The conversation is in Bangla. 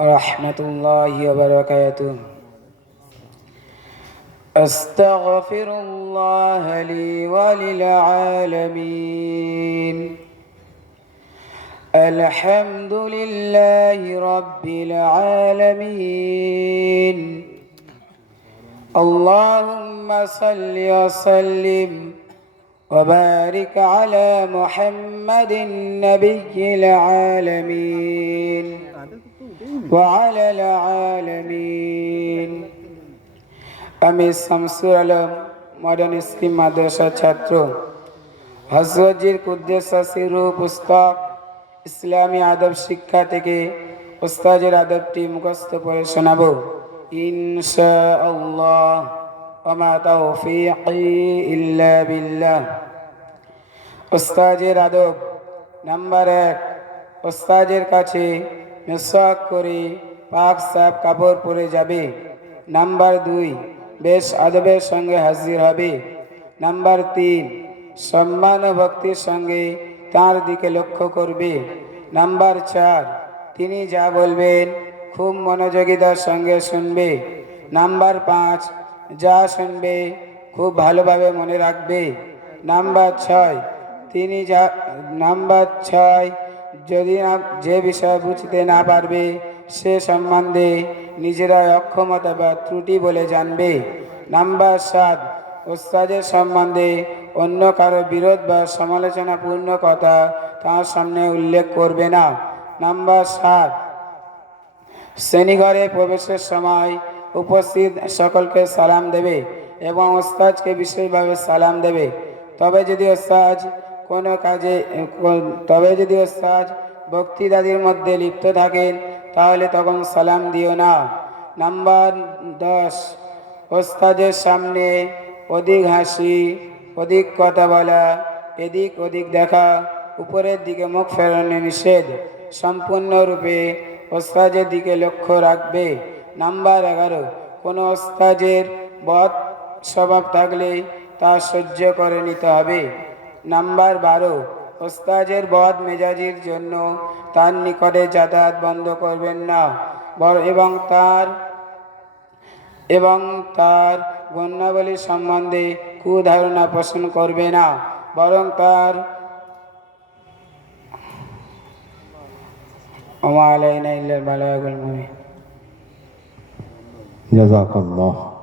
ورحمة الله وبركاته أستغفر الله لي وللعالمين الحمد لله رب العالمين اللهم صل وسلم وبارك على محمد نبي العالمين وعلى العالمين আমি শামসুর আলম মডার্ন স্কিম মাদ্রাসার ছাত্র হজরতজির কুদ্দেসা সিরু পুস্তক ইসলামী আদব শিক্ষা থেকে উস্তাজের আদবটি মুখস্থ করে শোনাবো ইনশা ওমা তৌফিকি ইল্লা বিল্লাহ উস্তাজের আদব নাম্বার এক। উস্তাজের কাছে মেসাক করে পাক সাপ কাপড় পরে যাবে। নাম্বার দুই, বেশ আদবের সঙ্গে হাজির হবে। নাম্বার তিন, সম্মান ও ভক্তির সঙ্গে তার দিকে লক্ষ্য করবে। নাম্বার চার, তিনি যা বলবেন খুব মনোযোগিতার সঙ্গে শুনবে। নাম্বার পাঁচ যা শুনবে, খুব ভালোভাবে মনে রাখবে। নাম্বার ছয়, তিনি যা, নাম্বার ছয়, যদি না, যে বিষয় বুঝতে না পারবে, সে সম্বন্ধে নিজেরা অক্ষমতা বা ত্রুটি বলে জানবে। নাম্বার সাত, ওস্তাদের সম্বন্ধে অন্য কারও বিরোধ বা সমালোচনাপূর্ণ কথা তার সামনে উল্লেখ করবে না। নাম্বার সাত শ্রেণীঘরে প্রবেশের সময় উপস্থিত সকলকে সালাম দেবে এবং ওস্তাজকে বিশেষভাবে সালাম দেবে। তবে যদি ওস্তাজ কোনো কাজে, তবে যদি ওস্তাজ বক্তৃতাদির মধ্যে লিপ্ত থাকেন, তাহলে তখন সালাম দিও না। নাম্বার দশ, ওস্তাদের সামনে অধিক হাসি, অধিক কথা বলা, এদিক ওদিক দেখা, উপরের দিকে মুখ ফেরানো নিষেধ, সম্পূর্ণরূপে ওস্তাজের দিকে লক্ষ্য রাখবে। নাম্বার এগারো, কোনো ওস্তাজের বদ স্বভাব থাকলে তা সহ্য করে নিতে হবে। নাম্বার বারো ওস্তাজের বদ মেজাজির জন্য তার নিকটে যাতায়াত বন্ধ করবেন না। এবং তার এবং তার গুণাবলী সম্বন্ধে কুধারণা পোষণ করবে না। বরং তার ওমা আলাইনা বালাগুল جزاك الله.